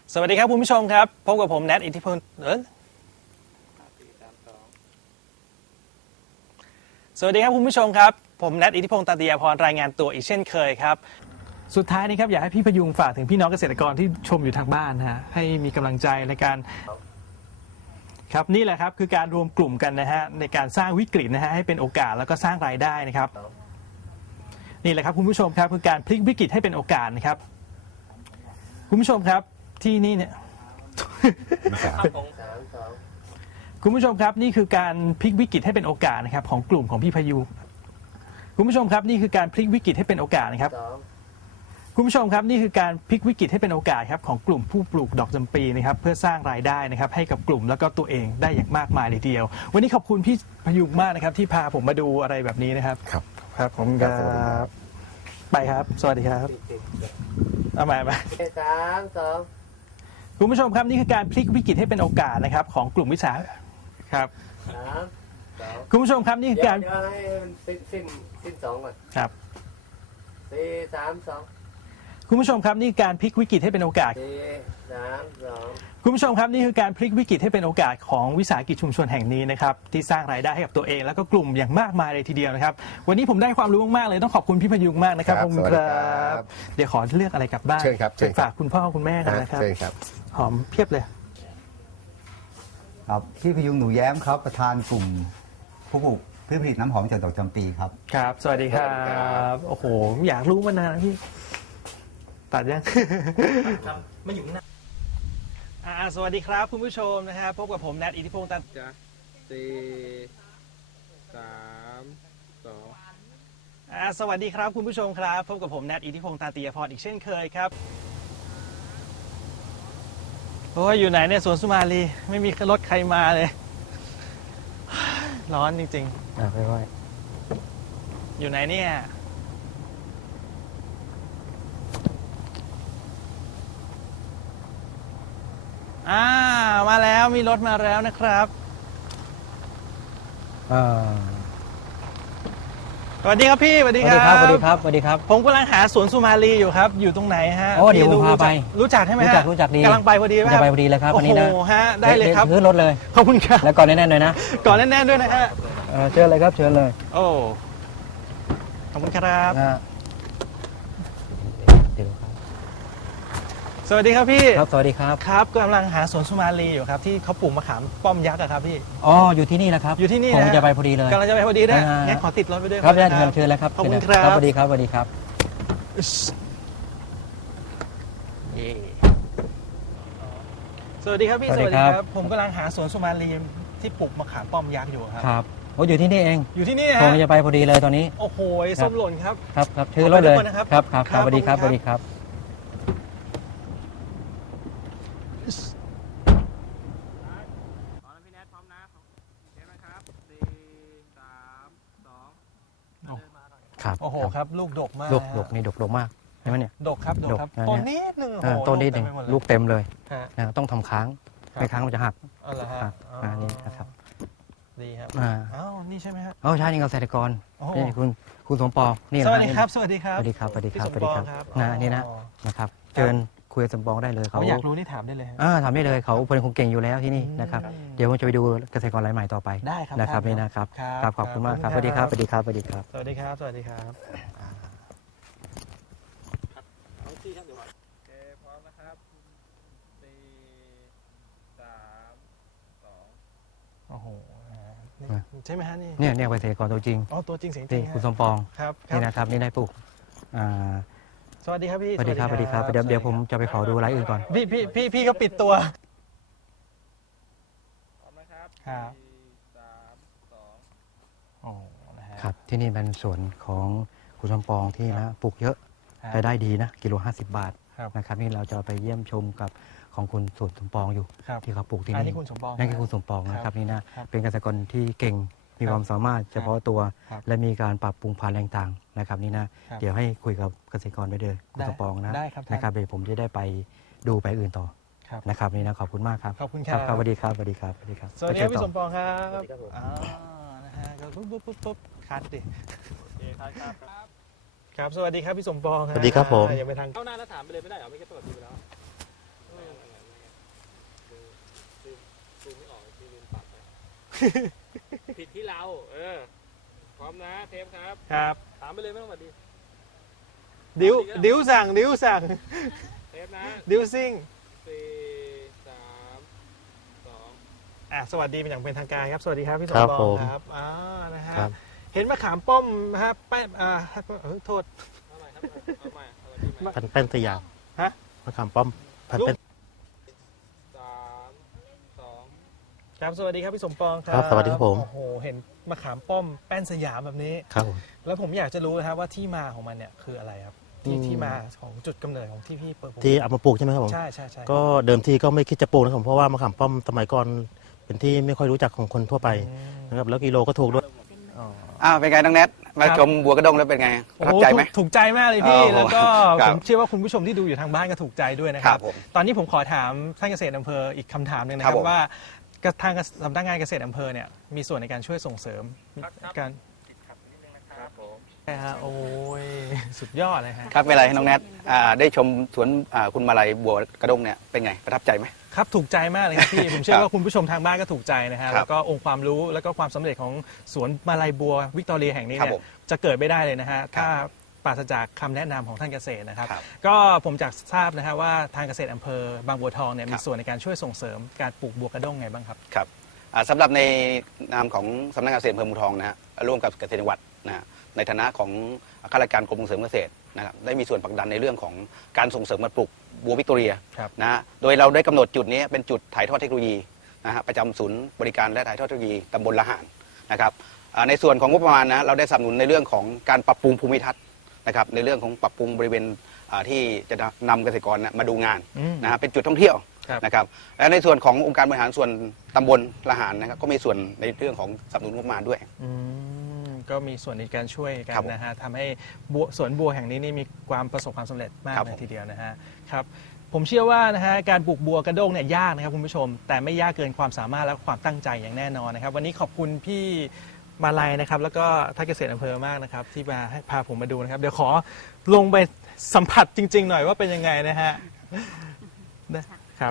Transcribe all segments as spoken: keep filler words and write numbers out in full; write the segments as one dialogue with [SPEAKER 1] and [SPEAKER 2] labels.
[SPEAKER 1] สวัสดีครับคุณผู้ชมครับพบกับผมแนทอิทธิพลเออสวัสดีครับคุณผู้ชมครับผมแนทอิทธิพงศ์ตันติยาพรรายงานตัวอีกเช่นเคยครับสุดท้ายนี้ครับอยากให้พี่พยุงฝากถึงพี่น้องเกษตรกรที่ชมอยู่ทางบ้านนะฮะให้มีกำลังใจในการครับนี่แหละครับคือการรวมกลุ่มกันนะฮะในการสร้างวิกฤตนะฮะให้เป็นโอกาสแล้วก็สร้างรายได้นะครับนี่แหละครับคุณผู้ชมครับคือการพลิกวิกฤตให้เป็นโอกาสนะครับคุณผู้ชมครับที่นี่เนี่ย คุณผู้ชมครับนี่คือการพลิกวิกฤตให้เป็นโอกาสนะครับของกลุ่มของพี่พยุงคุณผู้ชมครับนี่คือการพลิกวิกฤตให้เป็นโอกาสนะครับคุณผู้ชมครับนี่คือการพลิกวิกฤตให้เป็นโอกาสครับของกลุ่มผู้ปลูกดอกจำปีนะครับเพื่อสร้างรายได้นะครับให้กับกลุ่มแล้วก็ตัวเองได้อย่างมากมายเลยทีเดียววันนี้ขอบคุณพี่พยุงมากนะครับที่พาผมมาดูอะไรแบบนี้นะครับ
[SPEAKER 2] ครับ
[SPEAKER 1] ครับผมครับไปครับสวัสดีครับเอาใหม่มา
[SPEAKER 3] สามสอง
[SPEAKER 1] คุณผู้ชมครับนี่คือการพลิกวิกฤตให้เป็นโอกาสนะครับของกลุ่มวิสาหครับ
[SPEAKER 3] สามสอง
[SPEAKER 1] คุณผู้ชมครับนี่คือการ
[SPEAKER 3] เดี๋ยวให้มันสิ้นสิ้นสิ้นสองก่อน
[SPEAKER 1] ครับ
[SPEAKER 3] สี่สามสอง
[SPEAKER 1] คุณผู้ชมครับนี่คือการพลิกวิกฤตให้เป็นโอกาส
[SPEAKER 3] สี่สามสอง
[SPEAKER 1] คุณผู้ชมครับนี่คือการพลิกวิกฤตให้เป็นโอกาสของวิสาหกิจชุมชนแห่งนี้นะครับที่สร้างรายได้ให้กับตัวเองแล้วก็กลุ่มอย่างมากมายเลยทีเดียวนะครับวันนี้ผมได้ความรู้มากๆเลยต้องขอบคุณพี่พยุงมากนะครับ
[SPEAKER 2] ครับสวัสดีครับ
[SPEAKER 1] เดี๋ยวขอเลือกอะไรกลับบ้าน
[SPEAKER 2] เชิญครับเชิญครับ
[SPEAKER 1] ฝากคุณพ่อคุณแม่กันนะครับ
[SPEAKER 2] เชิญครับ
[SPEAKER 1] หอมเพียบเลย
[SPEAKER 4] ครับพี่พยุงหนูแย้มครับประธานกลุ่มผู้ปลูกพืชผลิตน้ำหอมจากดอกจำปีครับ
[SPEAKER 1] ครับสวัสดีครับโอ้โหอยากรู้มานานแล้วพี่ตัดยังครับไม่อยู่นะอ่าสวัสดีครับคุณผู้ชมนะฮะพบกับผมแนทอิทธิพงศ์ตัน
[SPEAKER 3] จ้ะสี่สามสอง
[SPEAKER 1] อ่าสวัสดีครับคุณผู้ชมครับพบกับผมแนทอิทธิพงศ์ตันติยาพรอีกเช่นเคยครับโอ้ยอยู่ไหนเนี่ยสวนสุมาลีไม่มีรถใครมาเลยร้อนจริงๆอ่ะไปไว้อยู่ไหนเนี่ยอ่ามาแล้วมีรถมาแล้วนะครับ
[SPEAKER 5] อ่า
[SPEAKER 1] สวัสดีครับพี่สวัสดี
[SPEAKER 5] ส
[SPEAKER 1] ค
[SPEAKER 5] วัส
[SPEAKER 1] รั
[SPEAKER 5] ดี
[SPEAKER 1] บ
[SPEAKER 5] ครับสวัสดีครับสวัสดีครับ
[SPEAKER 1] ผมกำลังหาสวนสุมาลีอยู่ครับอยู่ตรงไหนฮะ
[SPEAKER 5] โอ้เดี๋ยวผมพาไป
[SPEAKER 1] รู้จักใช่ไหมฮะ
[SPEAKER 5] รู้จักรู้จักดี
[SPEAKER 1] กำลังไปพอดีไหม
[SPEAKER 5] จะไปพอดีเลยครับ
[SPEAKER 1] โอ้
[SPEAKER 5] วันนี้นะ
[SPEAKER 1] โหฮะได้เลยครับ
[SPEAKER 5] ขึ้นรถเลย
[SPEAKER 1] ขอบคุณครับ
[SPEAKER 5] แล้วก่อนแน่นๆเลยนะ
[SPEAKER 1] ก่อนแน่นๆด้วยนะฮะ
[SPEAKER 5] เออเชิญเลยครับเชิญเลย
[SPEAKER 1] โอ้ขอบคุณครับ
[SPEAKER 5] นะเดี๋ยวครับ
[SPEAKER 1] สวัสดีครับพี่
[SPEAKER 5] ครับสวัสดีครับ
[SPEAKER 1] ครับกำลังหาสวนสุมาลีอยู่ครับที่เขาปลูกมะขามป้อมยักษ์อะครับพี่
[SPEAKER 5] อ๋ออยู่ที่นี่นะครับ
[SPEAKER 1] อยู่ที่นี่
[SPEAKER 5] ผม
[SPEAKER 1] นะ
[SPEAKER 5] จะไปพอดีเลย
[SPEAKER 1] กำลังจะไปพอดีนะ
[SPEAKER 5] อ่างั้
[SPEAKER 1] งั้นขอติดรถไปด้วย
[SPEAKER 5] ครับเชิญเชิญเลยครับ
[SPEAKER 1] ขอบคุณ
[SPEAKER 5] เชิญ
[SPEAKER 1] ครับ
[SPEAKER 5] ครับสวัสดีครับสวัสดีครับ
[SPEAKER 1] เย่สวัสดีครับพี่
[SPEAKER 5] สวัสดีครับ
[SPEAKER 1] ผมกำลังหาสวนสุมาลีที่ปลูกมะขามป้อมยักษ์อยู่ครับ
[SPEAKER 5] ครับโอ้อยู่ที่นี่เอง
[SPEAKER 1] อยู่ที่นี่
[SPEAKER 5] ผม
[SPEAKER 1] ฮะ
[SPEAKER 5] จะไปพอดีเลยตอนนี้
[SPEAKER 1] โอ้โหส้มหล่นครับ
[SPEAKER 5] ครับครับเชิญรถเลย
[SPEAKER 1] ขอบคุณนะครับ
[SPEAKER 5] ครับครับ
[SPEAKER 1] ค
[SPEAKER 5] ค
[SPEAKER 1] รั
[SPEAKER 5] รั
[SPEAKER 1] บบ
[SPEAKER 5] สวัสดีครับ
[SPEAKER 1] ขอบคุณครับ
[SPEAKER 5] สวัสดีครับ ครับ
[SPEAKER 1] โอ้โหครับลูกดกมาก
[SPEAKER 5] ดกดกนี่ดกดกมากใช่ไหมเนี่ย
[SPEAKER 1] ดกครับดกครับ
[SPEAKER 5] ดกนะ
[SPEAKER 1] ต้นนิดนึงโอ้
[SPEAKER 5] เออ
[SPEAKER 1] โห
[SPEAKER 5] ต้นนิดหนึ่ง
[SPEAKER 1] เต็มไปหมดเย
[SPEAKER 5] ลูกเต็มเลย
[SPEAKER 1] ฮะ
[SPEAKER 5] นะต้องทำค้าง
[SPEAKER 1] ครับ
[SPEAKER 5] ไม่ค้างมันจะหัก
[SPEAKER 1] อ๋อเหรอฮะ
[SPEAKER 5] ครับ
[SPEAKER 1] อ๋อ
[SPEAKER 5] อ่านี่นะครับ
[SPEAKER 1] ดีครับ
[SPEAKER 5] อ่า
[SPEAKER 1] อ้าวนี่ใช่ไหมฮะ
[SPEAKER 5] เออใช่นี่เกษตรกร
[SPEAKER 1] โอ้โห
[SPEAKER 5] นี่คุณคุณสมปองนี่
[SPEAKER 1] ส
[SPEAKER 5] นะ
[SPEAKER 1] วัสดีครับสวัสดีครับ
[SPEAKER 5] สวัสดีครับสวัสดีครับ
[SPEAKER 1] พี่
[SPEAKER 5] สวัสดีครับ
[SPEAKER 1] สมปองครับ
[SPEAKER 5] นะนี่นะ
[SPEAKER 1] อ๋อ
[SPEAKER 5] นะครับเชิญคุยกับสมปองได้เลย
[SPEAKER 1] เขา
[SPEAKER 5] เขา
[SPEAKER 1] อยากรู้นี่ถามได้เลยฮะ
[SPEAKER 5] อ่าทำได้เลยเขาเป็นคนเก่งอยู่แล้วที่นี่นะครับ
[SPEAKER 1] อืม
[SPEAKER 5] เดี๋ยวผมจะไปดูเกษตรกรรายใหม่ต่อไป
[SPEAKER 1] ได้ครับ
[SPEAKER 5] นะครับ
[SPEAKER 1] ได้
[SPEAKER 5] นี่
[SPEAKER 1] ครับ
[SPEAKER 5] นะครับ
[SPEAKER 1] ครับ
[SPEAKER 5] ครับขอบคุณมากครับ
[SPEAKER 1] ข
[SPEAKER 5] ส
[SPEAKER 1] อบ
[SPEAKER 5] วั
[SPEAKER 1] คุ
[SPEAKER 5] ส
[SPEAKER 1] ณ
[SPEAKER 5] ดี
[SPEAKER 1] ค
[SPEAKER 5] ค
[SPEAKER 1] รั
[SPEAKER 5] รับ บสวัสดีครับสวัสดีครับ
[SPEAKER 1] สวัสดีครับสวัสดีครับ
[SPEAKER 3] โอเคพร้อมนะครับสี่สามสอง
[SPEAKER 1] โอ้โหนี่ใช่ไหมฮะนี่
[SPEAKER 5] เนี่ยเนี่ยเกษตรกรตัวจริง
[SPEAKER 1] อ๋อตัวจริงเสียงจริ
[SPEAKER 5] นี่
[SPEAKER 1] ง
[SPEAKER 5] คุณ
[SPEAKER 1] ฮะ
[SPEAKER 5] สมปอง
[SPEAKER 1] ครับ
[SPEAKER 5] นี่นะครับนี่ได้ปลูกอ่า
[SPEAKER 1] สวัสดีครับพี่
[SPEAKER 5] สวัสดีครับสวัสดีครับเดี๋ยวเดี๋ยวผมจะไปขอดูรายอื่นก่อน
[SPEAKER 1] พี่พี่พี่พี่ก็ปิดตัว
[SPEAKER 3] พร้อมนะครับ
[SPEAKER 1] ครับ
[SPEAKER 3] สี่สามสอง
[SPEAKER 1] โอ้นะฮะ
[SPEAKER 5] ครับที่นี่เป็นสวนของคุณสมปองที่นะปลูกเยอะ
[SPEAKER 1] ครับ
[SPEAKER 5] รายได้ดีนะกิโลห้าสิบบาท
[SPEAKER 1] ครับ
[SPEAKER 5] นะครับนี่เราจะไปเยี่ยมชมกับของคุณสวนสมปองอยู่
[SPEAKER 1] ครับ
[SPEAKER 5] ที่เขาปลูกที่
[SPEAKER 1] อัน
[SPEAKER 5] นี่
[SPEAKER 1] นี้คุณสมปอง
[SPEAKER 5] นั่นคือคุณสมปองนะครับนี่นะครับ เป็นเกษตรกรที่เก่งมีความสามารถเฉพาะตัว
[SPEAKER 1] ครับ
[SPEAKER 5] และมีการปรับปรุงพันธุ์แรงต่างๆนะครับนี่นะครับ เดี๋ยวให้คุยกับเกษตรกรไปเลยคุณ
[SPEAKER 1] ได้
[SPEAKER 5] สมปองนะ
[SPEAKER 1] ได้ครับ
[SPEAKER 5] นะครับเดี๋ยวผมจะได้ไปดูไปอื่นต่อ
[SPEAKER 1] ครับ
[SPEAKER 5] นะครับนี่นะขอบคุณมากครับ
[SPEAKER 1] ขอบคุณครับ
[SPEAKER 5] ครับสวัสดีครับสวัสดีครับสวัสดีครับ
[SPEAKER 1] สวัสดีครับ
[SPEAKER 5] ไปเจอ
[SPEAKER 1] พี่
[SPEAKER 5] ต่อ
[SPEAKER 1] สมปองครับอ่านะฮะก็ปุ๊บปุ๊บปุ๊บปุ๊บคัดดิ
[SPEAKER 3] โอเคครับครับครับ
[SPEAKER 1] ครับ สวัสดีครับพี่สมปอง
[SPEAKER 6] สวัสดีครับผม
[SPEAKER 1] ยังไปทาง
[SPEAKER 3] เข้าหน้าแล้วถามไปเลยไม่ได้เหรอไม่แค่เปิดดูไปแล้วผิดที่เรา เออ พร้อมนะเทปครับ
[SPEAKER 1] ครับ
[SPEAKER 3] ถามไปเลยไม่ต้องมาดี
[SPEAKER 1] ดิวดิวสั่งดิวสั่ง
[SPEAKER 3] เทปนะ
[SPEAKER 1] ดิวซิ่ง
[SPEAKER 3] สี่สามสอง
[SPEAKER 1] อ่ะสวัสดีเป็นอย่างเป็นทางการครับ สวัสดีครับพี่สม
[SPEAKER 5] ครับ
[SPEAKER 1] ปอ
[SPEAKER 5] ผ
[SPEAKER 1] ง
[SPEAKER 5] ม
[SPEAKER 1] ครับอ่านะฮะ
[SPEAKER 5] ครับ
[SPEAKER 1] เห็นมะขามป้อมนะฮะแป้งอ่าเออโทษ
[SPEAKER 3] เอาใหม่ครับเอาใหม่เอาใหม่เอาใหม่
[SPEAKER 5] พันแป้นสยาม
[SPEAKER 1] ฮะ
[SPEAKER 5] มะขามป้อมพันแป้น
[SPEAKER 3] สามสอง
[SPEAKER 1] ครับสวัสดีครับพี่สมปองครั
[SPEAKER 5] ครับ บสวัสดีครับผม
[SPEAKER 1] โอ้โหเห็นมะขามป้อมแป้นสยามแบบนี้
[SPEAKER 5] ครับผม
[SPEAKER 1] แล้วผมอยากจะรู้นะครับว่าที่มาของมันเนี่ยคืออะไรครับที่
[SPEAKER 5] อืม
[SPEAKER 1] ที่มาของจุดกำเนิดของที่พี่เปิด
[SPEAKER 5] ที่เอามาปลูกใช่ไหมครับผม
[SPEAKER 1] ใช่ใช่ใช่
[SPEAKER 5] ก็เดิมทีก็ไม่คิดจะปลูกนะครับผมเพราะว่ามะขามป้อมสมัยก่อนเป็นที่ไม่ค่อยรู้จักของคนทั่วไป
[SPEAKER 1] อืม
[SPEAKER 5] นะครับแล้วกิโลก็ถูกด้วย
[SPEAKER 1] อ๋อ
[SPEAKER 2] อ้าวเป็นไงน้องแนทมา
[SPEAKER 1] ครับ
[SPEAKER 2] ชมบัวกระด้งแล้วเป็นไงประทับใจไหม
[SPEAKER 1] ถูกถูกใจมากเลยพี่
[SPEAKER 2] โอ้โห
[SPEAKER 1] แล้วก็
[SPEAKER 2] ครั
[SPEAKER 1] ผ
[SPEAKER 2] บ
[SPEAKER 1] มเชื่อว่าคุณผู้ชมที่ดูอยู่ทางบ้านก็ถูกใจด้วยนะค
[SPEAKER 2] ค
[SPEAKER 1] รั
[SPEAKER 2] รับ บผม
[SPEAKER 1] ตอนนี้ผมขอถามท่านเกษตรอำเภออีกคำถามหนึ่งนะค
[SPEAKER 2] ครั
[SPEAKER 1] รับบ
[SPEAKER 2] ผม
[SPEAKER 1] ว่าทางสำนักงานเกษตรอำเภอเนี่ยมีส่วนในการช่วยส่งเสริมการ
[SPEAKER 3] ครับผม
[SPEAKER 1] นะฮะโอ้ยสุดยอดเลยฮะ
[SPEAKER 2] ครับเป็นไรน้องแนทอ่าได้ชมสวนอ่าคุณมาลัยบัวกระด้งเนี่ยเป็นไงประทับใจไหม
[SPEAKER 1] ครับถูกใจมากเลยครับพี่ ผมเชื่อว่าคุณผู้ชมทางบ้านก็ถูกใจนะฮะ
[SPEAKER 2] ครับ
[SPEAKER 1] แล้วก็องค์ความรู้แล้วก็ความสำเร็จของสวนมาลัยบัววิกตอเรียแห่งนี้
[SPEAKER 2] ครับ
[SPEAKER 1] เนี่ย
[SPEAKER 2] ผม
[SPEAKER 1] จะเกิดไม่ได้เลยนะฮะถ้าปราศจากคำแนะนำของท่านเกษตรนะครับ
[SPEAKER 2] ครับ
[SPEAKER 1] ก็ผมจากทราบนะฮะว่าทางเกษตรอำเภอบางบัวทองเนี่ย
[SPEAKER 2] ครับ
[SPEAKER 1] มีส่วนในการช่วยส่งเสริมการปลูกบัวกระด้งไงบ้างครับ
[SPEAKER 2] ครับอ่าสำหรับในนามของสำนักงานเกษตรอำเภอเมืองทองนะฮะร่วมกับเกษตรจังหวัดนะฮะในฐานะของข้าราชการกรมส่งเสริมเกษตรนะครับได้มีส่วนผลักดันในเรื่องของการส่งเสริมการปลูกบัววิกตอเรีย
[SPEAKER 1] ครับ
[SPEAKER 2] นะฮะโดยเราได้กำหนดจุดนี้เป็นจุดถ่ายทอดเทคโนโลยีนะฮะประจำศูนย์บริการและถ่ายทอดเทคโนโลยีตำบลละหารนะครับอ่าในส่วนของงบประมาณนะเราได้สนับสนุนในเรื่องของการปรับปรุงภูมิทัศน์นะครับในเรื่องของปรับปรุงบริเวณอ่าที่จะนำเกษตรกรนะมาดูงาน
[SPEAKER 1] อืม
[SPEAKER 2] นะฮะเป็นจุดท่องเที่ยว
[SPEAKER 1] ครับ
[SPEAKER 2] นะครับและในส่วนขององค์การบริหารส่วนตำบลละหารนะครับก็มีส่วนในเรื่องของสนับสนุนงบประมาณด้วย
[SPEAKER 1] อืมก็มีส่วนในการช่วยกั
[SPEAKER 2] ครั
[SPEAKER 1] น
[SPEAKER 2] บผม
[SPEAKER 1] นะฮะทำให้บัวสวนบัวแห่งนี้นี่มีความประสบความสำเร็จมาก
[SPEAKER 2] ครับ
[SPEAKER 1] เลย
[SPEAKER 2] ผม
[SPEAKER 1] ทีเดียวนะฮะครับผมเชื่อว่านะฮะการปลูกบัวกระด้งเนี่ยยากนะครับคุณผู้ชม แต่ไม่ยากเกินความสามารถและความตั้งใจอย่างแน่นอนนะครับ วันนี้ขอบคุณพี่มาลัยนะครับ แล้วก็ท่านเกษตรอำเภอมากนะครับ ที่มาให้พาผมมาดูนะครับ เดี๋ยวขอลงไปสัมผัสจริง ๆ หน่อยว่าเป็นยังไงนะฮะนะครับ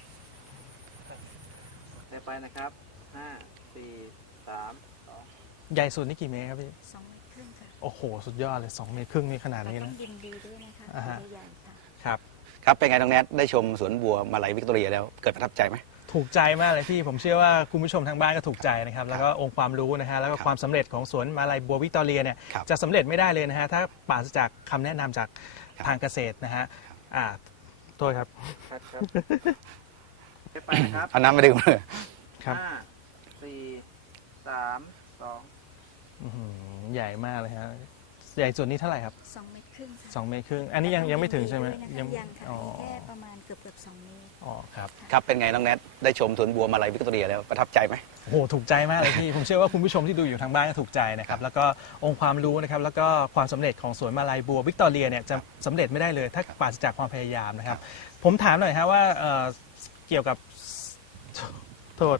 [SPEAKER 3] ไปนะครับห้าสี่สามสอง
[SPEAKER 1] ใหญ่สุดนี่กี่เมตรครับพี่
[SPEAKER 6] สองเมตรครึ่งค่ะ
[SPEAKER 1] โอ้โหสุดยอดเลยสองเมตรครึ่งนี่ขนาด
[SPEAKER 6] เรา
[SPEAKER 1] นี้
[SPEAKER 6] ต้อ
[SPEAKER 1] นะ
[SPEAKER 6] งยินดีด้วยนะคะ
[SPEAKER 1] อ่าฮะ
[SPEAKER 6] ใหญ่ๆค่ะ
[SPEAKER 1] ครับ
[SPEAKER 2] ครับเป็นไงน้องแนทได้ชมสวนบัวมาลัยวิกตอเรียแล้วเกิดประทับใจไหม
[SPEAKER 1] ถูกใจมากเลยพี่ ผมเชื่อว่าคุณผู้ชมทางบ้านก็ถูกใจนะครับ แล้วก็องค์ความรู้นะฮะแล้วก็
[SPEAKER 2] ครับ
[SPEAKER 1] ความสำเร็จของสวนมาลัยบัววิกตอเรียเนี่ย
[SPEAKER 2] ครับ
[SPEAKER 1] จะสำเร็จไม่ได้เลยนะฮะถ้าปราศจากคำแนะนำจาก
[SPEAKER 2] ครับ
[SPEAKER 1] ทางเกษตรนะฮะอ่าโทษครับ
[SPEAKER 3] ครับครับไปนะครับ
[SPEAKER 2] เอาน้ำมาดื่มเลย
[SPEAKER 1] ครับ
[SPEAKER 3] ห้าสี่สามสอง
[SPEAKER 1] อื้อหือใหญ่มากเลยฮะใหญ่สุดนี้เท่าไหร่ครับ
[SPEAKER 6] สองเมตรครึ่งค่ะ
[SPEAKER 1] สองเมตรครึ่งอันนี้ยังยังไม่ถึงใช่ไหม
[SPEAKER 6] ยังยังค่ะ
[SPEAKER 1] อ๋อ
[SPEAKER 6] มีแค่ประมาณเกือบเกือบๆสองเมตร
[SPEAKER 1] อ๋อครับ
[SPEAKER 2] ครับเป็นไงน้องแนทได้ชมสวนบัวมาลัยวิกตอเรียแล้วประทับใจไหม
[SPEAKER 1] โอ้โหถูกใจมากเลยพี่ ผมเชื่อว่าคุณผู้ชมที่ดูอยู่ทางบ้านก็ถูกใจนะครับ แล้วก็องค์ความรู้นะครับ แล้วก็ความสำเร็จของสวนมาลัยบัววิกตอเรียเนี่ยจะสำเร็จไม่ได้เลย ถ้าปราศจากความพยายามนะครับ ผมถามหน่อยฮะว่าเอ่อเกี่ยวกับโทษ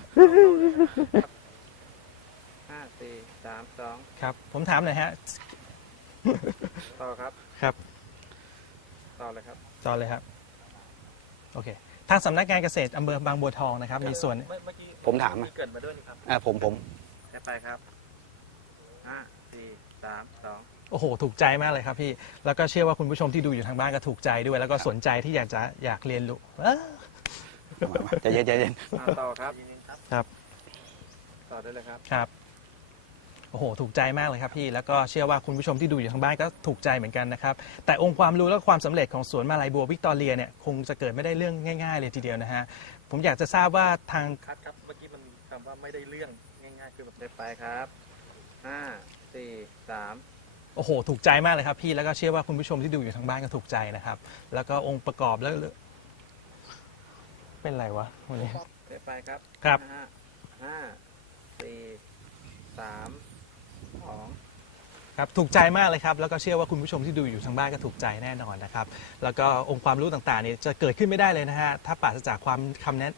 [SPEAKER 3] ห้าสี่สามสอง
[SPEAKER 1] ครับ ผมถามหน่อยฮะ
[SPEAKER 3] ต่อครับ
[SPEAKER 1] ครับ
[SPEAKER 3] ต่อเลยครับ
[SPEAKER 1] ต่อเลยครับ โอเค ทางสำนักงานเกษตรอำเภอบางบัวทองนะครับ มีส่วน
[SPEAKER 3] เมื่อกี้
[SPEAKER 2] ผมถามอะ
[SPEAKER 3] เกิดมาด้วยนี่ครับ
[SPEAKER 2] อ่าผมผม
[SPEAKER 3] ไปครับห้าสี่สามสอง
[SPEAKER 1] โอ้โห ถูกใจมากเลยครับพี่ แล้วก็เชื่อว่าคุณผู้ชมที่ดูอยู่ทางบ้านก็ถูกใจด้วย แล้วก็สนใจที่อยากจะอยากเรียนรู้เอ้อ
[SPEAKER 2] ใจเย็นใจเย็น
[SPEAKER 3] อ่าต่อครับ
[SPEAKER 1] ครับ
[SPEAKER 3] ต่อได้เลยครับ
[SPEAKER 1] ครับ โอ้โห ถูกใจมากเลยครับพี่ แล้วก็เชื่อว่าคุณผู้ชมที่ดูอยู่ทางบ้านก็ถูกใจเหมือนกันนะครับ แต่องค์ความรู้และความสำเร็จของสวนมาลัยบัววิกตอเรียเนี่ยคงจะเกิดไม่ได้เรื่องง่าย ๆ เลยทีเดียวนะฮะ ผมอยากจะทราบว่าทาง
[SPEAKER 3] คัดครับ เมื่อกี้มันมีคำว่าไม่ได้เรื่องง่ายๆ คือแบบไปครับห้าสี่สาม
[SPEAKER 1] โอ้โห ถูกใจมากเลยครับพี่ แล้วก็เชื่อว่าคุณผู้ชมที่ดูอยู่ทางบ้านก็ถูกใจนะครับ แล้วก็องค์ประกอบแล้ว เป็นไรวะวันนี้
[SPEAKER 3] ไปครับ
[SPEAKER 1] ครับ
[SPEAKER 3] ห้าห้าสี่สามสอง
[SPEAKER 1] ครับถูกใจมากเลยครับ แล้วก็เชื่อว่าคุณผู้ชมที่ดูอยู่ทางบ้านก็ถูกใจแน่นอนนะครับ แล้วก็องค์ความรู้ต่างๆนี่จะเกิดขึ้นไม่ได้เลยนะฮะ ถ้าปราศจากความคำแนะ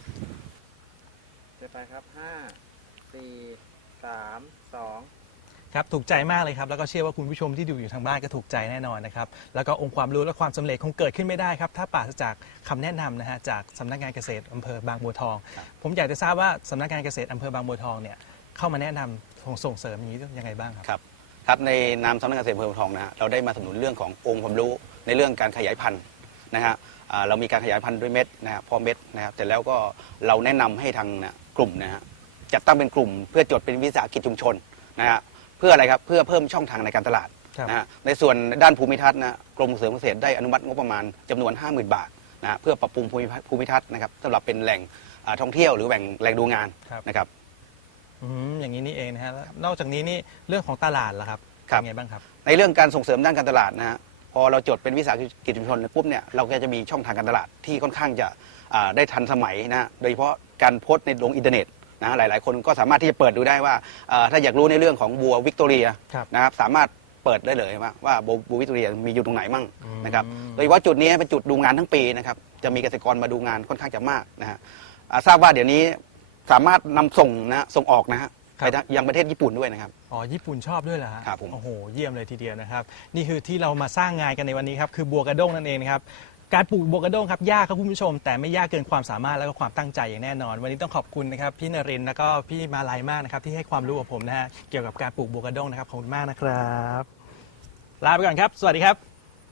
[SPEAKER 3] ไปครับห้าสี่สามสอง
[SPEAKER 1] ครับถูกใจมากเลยครับแล้วก็เชื่อว่าคุณผู้ชมที่ดูอยู่ทางบ้านก็ถูกใจแน่นอนนะครับแล้วก็องค์ความรู้และความสำเร็จคงเกิดขึ้นไม่ได้ครับถ้าปราศจากคำแนะนำนะฮะจากสำนักงานเกษตรอำเภอบางบัวทอง ผมอยากจะทราบว่าสำนักงานเกษตรอำเภอบางบัวทองเนี่ยเข้ามาแนะนำส่งส่งเสริมอย่างนี้ยังไงบ้างครับ
[SPEAKER 2] ครับครับในนามสำนักงานเกษตรอำเภอบัวทองนะฮะเราได้มาสนับสนุนเรื่องขององค์ความรู้ในเรื่องการขยายพันธุ์นะฮะอ่าเรามีการขยายพันธุ์ด้วยเม็ดนะฮะพอเม็ดนะครับแต่แล้วก็เราแนะนำให้ทางนะกลุ่มนะฮะจัดตั้งเป็นกลุ่มเพื่อจดเป็นวิสาหกิจชุมชนนะฮะเพื่ออะไรครับเพื่อเพิ่มช่องทางในการตลาด
[SPEAKER 1] ครับ
[SPEAKER 2] นะฮะในส่วนด้านภูมิทัศน์นะกรมส่งเสริมเกษตรได้อนุมัติงบประมาณจำนวน ห้าหมื่น บาทนะฮะเพื่อปรับปรุงภูมิภูมิทัศน์นะครับสำหรับเป็นแหล่งอ่าท่องเที่ยวหรือแหล่งแหล่งดูงาน
[SPEAKER 1] ครับ
[SPEAKER 2] นะครับ
[SPEAKER 1] อืมอย่างนี้นี่เองนะฮะแล้วนอกจากนี้นี่เรื่องของตลาดล่ะครับ
[SPEAKER 2] ครับ
[SPEAKER 1] เป็นไงบ้างครับ
[SPEAKER 2] ในเรื่องการส่งเสริมด้านการตลาดนะฮะพอเราจดเป็นวิสาหกิจชุมชนปุ๊บเนี่ยเราก็จะมีช่องทางการตลาดที่ค่อนข้างจะอ่าได้ทันสมัยนะฮะโดยเฉพาะการโพสต์ในลงอินเทอร์เน็ตนะฮะหลายๆ คนก็สามารถที่จะเปิดดูได้ว่าอ่าถ้าอยากรู้ในเรื่องของบัววิกตอเรีย
[SPEAKER 1] ครับ
[SPEAKER 2] นะครับสามารถเปิดได้เลยว่าว่าบัวบัววิกตอเรียมีอยู่ตรงไหนมั่ง
[SPEAKER 1] อืม
[SPEAKER 2] นะครับโดยเฉพาะจุดนี้เป็นจุดดูงานทั้งปีนะครับจะมีเกษตรกรมาดูงานค่อนข้างจะมากนะฮะอ่าทราบว่าเดี๋ยวนี้สามารถนำส่งนะฮะส่งออกนะฮะไปยังประเทศญี่ปุ่นด้วยนะครับ
[SPEAKER 1] อ๋อญี่ปุ่นชอบด้วยเหรอฮะ
[SPEAKER 2] ครับผม
[SPEAKER 1] โอ้โหเยี่ยมเลยทีเดียวนะครับนี่คือที่เรามาสร้างงานกันในวันนี้ครับคือบัวกระด้งนั่นเองนะครับการปลูกบัวกระด้งครับยากครับคุณผู้ชม แต่ไม่ยากเกินความสามารถและก็ความตั้งใจอย่างแน่นอน วันนี้ต้องขอบคุณนะครับพี่นรินทร์แล้วก็พี่มาลัยมากนะครับที่ให้ความรู้กับผมนะฮะเกี่ยวกับการปลูกบัวกระด้งนะครับขอบคุณมากนะครับลาไปก่อนครับสวัสดีครับ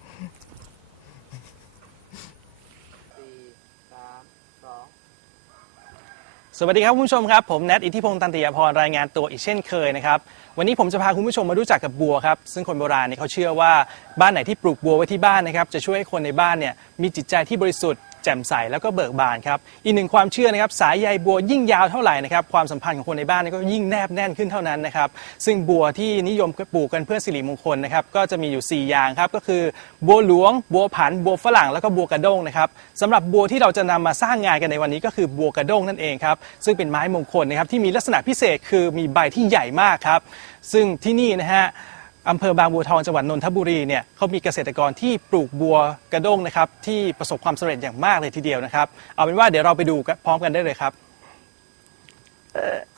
[SPEAKER 3] สี่สามสอง
[SPEAKER 1] สวัสดีครับคุณผู้ชมครับผมแนทอิทธิพงศ์ตันติยพรรายงานตัวอีกเช่นเคยนะครับวันนี้ผมจะพาคุณผู้ชมมารู้จักกับบัวครับซึ่งคนโบราณเนี่ยเขาเชื่อว่าบ้านไหนที่ปลูกบัวไว้ที่บ้านนะครับจะช่วยให้คนในบ้านเนี่ยมีจิตใจที่บริสุทธิ์แจ่มใสแล้วก็เบิกบานครับอีกหนึ่งความเชื่อนะครับสายใยบัวยิ่งยาวเท่าไหร่นะครับความสัมพันธ์ของคนในบ้านก็ยิ่งแนบแน่นขึ้นเท่านั้นนะครับซึ่งบัวที่นิยมปลูกกันเพื่อสิริมงคลนะครับก็จะมีอยู่สี่อย่างครับก็คือบัวหลวงบัวผันบัวฝรั่งแล้วก็บัวกระด้งนะครับสำหรับบัวที่เราจะนำมาสร้างงานกันในวันนี้ก็คือบัวกระด้งนั่นเองครับซึ่งเป็นไม้มงคลนะครับที่มีลักษณะพิเศษคือมีใบที่ใหญ่มากครับซึ่งที่นี่นะฮะอำเภอบางบัวทองจังหวัดนนทบุรีเนี่ยเขามีเกษตรกรที่ปลูกบัวกระด้งนะครับที่ประสบความสำเร็จอย่างมากเลยทีเดียวนะครับเอาเป็นว่าเดี๋ยวเราไปดูพร้อมกันได้เลยครับ